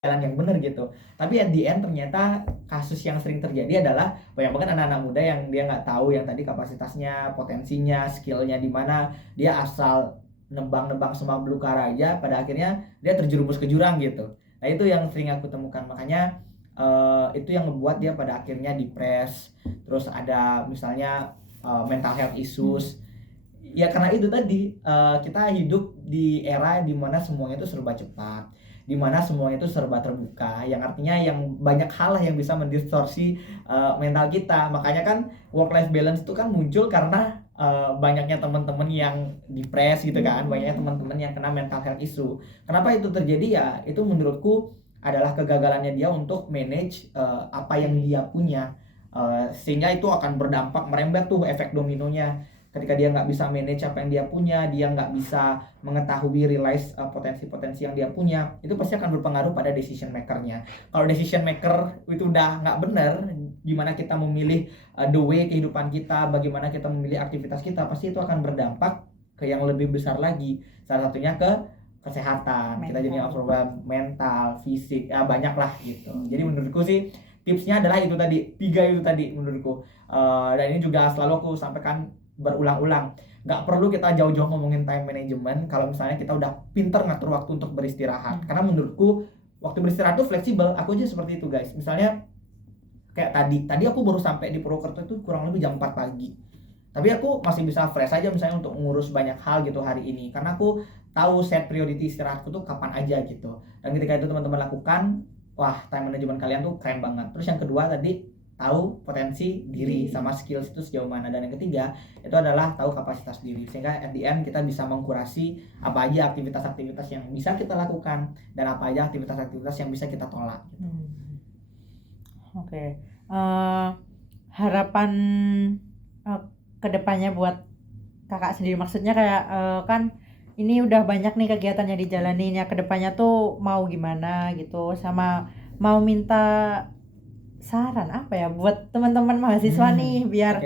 jalan yang benar gitu. Tapi at the end ternyata kasus yang sering terjadi adalah banyak banget anak-anak muda yang dia nggak tahu yang tadi kapasitasnya, potensinya, skillnya di mana, dia asal nebang-nebang semua belukara aja, pada akhirnya dia terjerumus ke jurang gitu. Nah itu yang sering aku temukan, makanya itu yang membuat dia pada akhirnya depres, terus ada misalnya mental health issues. Ya karena itu tadi, kita hidup di era di mana semuanya itu serba cepat, di mana semuanya itu serba terbuka, yang artinya yang banyak hal lah yang bisa mendistorsi mental kita. Makanya kan work life balance itu kan muncul karena banyaknya teman-teman yang depres gitu kan, banyaknya teman-teman yang kena mental health issue. Kenapa itu terjadi? Ya itu menurutku adalah kegagalannya dia untuk manage apa yang dia punya. Sehingga itu akan berdampak merembet tuh efek dominonya. Ketika dia nggak bisa manage apa yang dia punya, dia nggak bisa mengetahui realize potensi-potensi yang dia punya, itu pasti akan berpengaruh pada decision makernya. Kalau decision maker itu udah nggak benar, gimana kita memilih the way kehidupan kita, bagaimana kita memilih aktivitas kita, pasti itu akan berdampak ke yang lebih besar lagi. Salah satunya ke kesehatan, kita jadi overwhelmed, mental, fisik, ya banyak lah gitu. Jadi menurutku sih tipsnya adalah itu tadi, 3 itu tadi menurutku. Dan ini juga selalu aku sampaikan berulang-ulang, nggak perlu kita jauh-jauh ngomongin time management kalau misalnya kita udah pinter ngatur waktu untuk beristirahat. Karena menurutku waktu beristirahat itu fleksibel. Aku aja seperti itu guys, misalnya kayak tadi aku baru sampai di Purwokerto itu kurang lebih jam 4 pagi, tapi aku masih bisa fresh aja misalnya untuk ngurus banyak hal gitu hari ini, karena aku tahu set priority istirahatku tuh kapan aja gitu. Dan ketika itu teman-teman lakukan, wah time management kalian tuh keren banget. Terus yang kedua tadi, tahu potensi diri sama skills itu sejauh mana. Dan yang ketiga itu adalah tahu kapasitas diri, sehingga at the end kita bisa mengkurasi apa aja aktivitas-aktivitas yang bisa kita lakukan dan apa aja aktivitas-aktivitas yang bisa kita tolak gitu. Oke. Harapan kedepannya buat kakak sendiri, maksudnya kayak kan ini udah banyak nih kegiatan yang dijalaninya, kedepannya tuh mau gimana gitu, sama mau minta saran apa ya buat teman-teman mahasiswa nih biar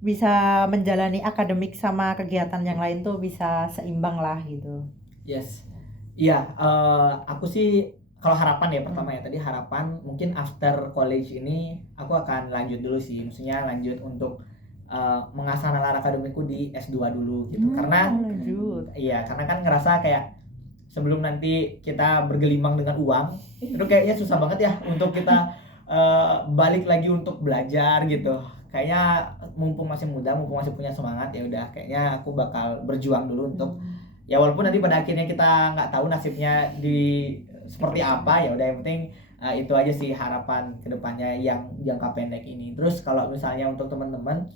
bisa menjalani akademik sama kegiatan yang lain tuh bisa seimbang lah gitu. Yes, iya, aku sih kalau harapan ya pertama ya tadi harapan mungkin after college ini aku akan lanjut dulu sih, maksudnya lanjut untuk mengasah nalar akademikku di S2 dulu gitu. Karena lanjut. Iya, karena kan ngerasa kayak sebelum nanti kita bergelimang dengan uang, itu kayaknya susah banget ya untuk kita balik lagi untuk belajar gitu. Kayaknya mumpung masih muda, mumpung masih punya semangat, ya udah kayaknya aku bakal berjuang dulu untuk ya walaupun nanti pada akhirnya kita nggak tahu nasibnya di seperti apa, ya udah yang penting itu aja sih harapan kedepannya yang jangka pendek ini. Terus kalau misalnya untuk teman-teman,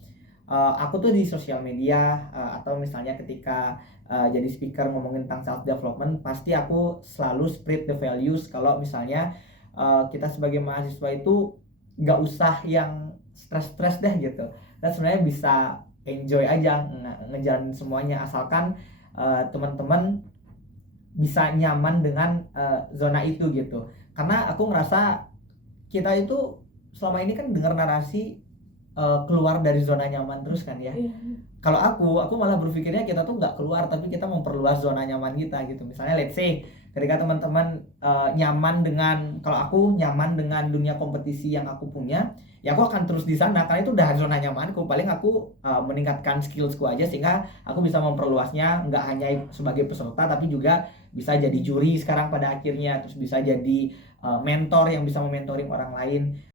aku tuh di sosial media atau misalnya ketika jadi speaker ngomongin tentang self development, pasti aku selalu spread the values kalau misalnya kita sebagai mahasiswa itu nggak usah yang stres-stres deh gitu, dan sebenarnya bisa enjoy aja ngejalanin semuanya asalkan teman-teman bisa nyaman dengan zona itu gitu. Karena aku ngerasa kita itu selama ini kan dengar narasi keluar dari zona nyaman terus kan ya. Kalau aku malah berpikirnya kita tuh nggak keluar, tapi kita memperluas zona nyaman kita gitu. Misalnya let's say ketika teman-teman nyaman dengan, kalau aku nyaman dengan dunia kompetisi yang aku punya, ya aku akan terus di sana karena itu udah zona nyamanku. Paling aku meningkatkan skillsku aja sehingga aku bisa memperluasnya, nggak hanya sebagai peserta tapi juga bisa jadi juri sekarang pada akhirnya, terus bisa jadi mentor yang bisa mementoring orang lain.